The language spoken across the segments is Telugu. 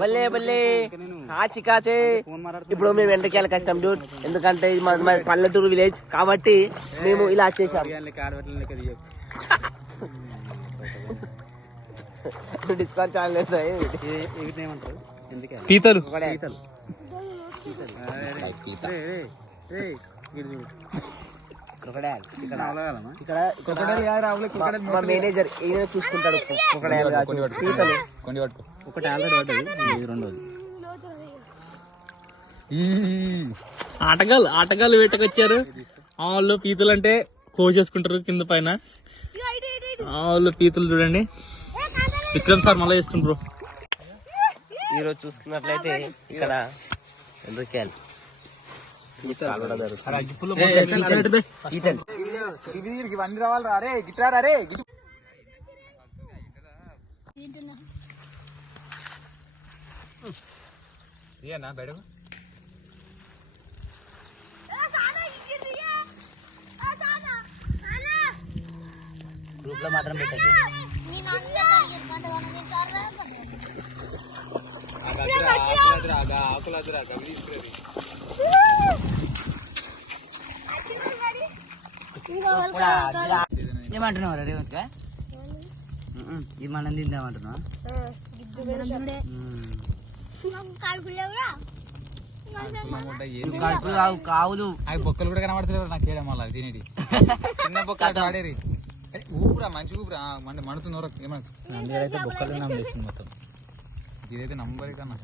బల్లే బల్లే కాచి కాచే. ఇప్పుడు మేము ఎండకేళ్ళకి వస్తాం డ్యూట్, ఎందుకంటే ఇది మా పల్లెటూరు విలేజ్ కాబట్టి మేము ఇలా వచ్చేసాం. డిస్కౌంట్ ఛానల్ పీతలు మా మేనేజర్ ఏమైనా చూసుకుంటాడు. పీతలు ఒకటి ఆల్రెడీ పడ్డది, రెండోది. ఆటగాళ్ళు వేటకొచ్చారు. వాళ్ళు పీతలు అంటే కోసేసుకుంటారు కింద పైన. వాళ్ళు పీతలు చూడండి. విక్రమ్ సార్ మళ్ళీ చేస్తుండ్రు. ఈరోజు చూసుకున్నట్లయితే ఇక్కడ ఎందుకేయాలి ఇవన్నీ రావాలి. అరే గిటార్ అరే బయట గ్రూప్ లో మాత్రం పెట్టచ్చు. ఏమంటున్నావు రేవంత్ ఇది మనం తిందామంటున్నా? కావుదు అవి బొక్కలు కూడా కనబడతలేవు నాకు చేయడం వల్ల తినేది. చిన్న బొక్కలు ఆడేది ఊపురా, మంచి ఊపురా, మండుతుంది. ఏమంటే బొక్కలు నమ్మేస్తుంది మొత్తం. ఇదైతే నంబర్ కన్నా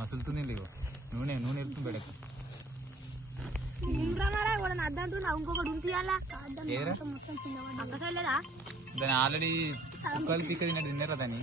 మసులుతుంది. లేవు నూనె వెళ్తుంది బయటకు. దాన్ని ఆల్రెడీ కుక్కలు పీక తిన్నట్టు తిన్నారా దాన్ని.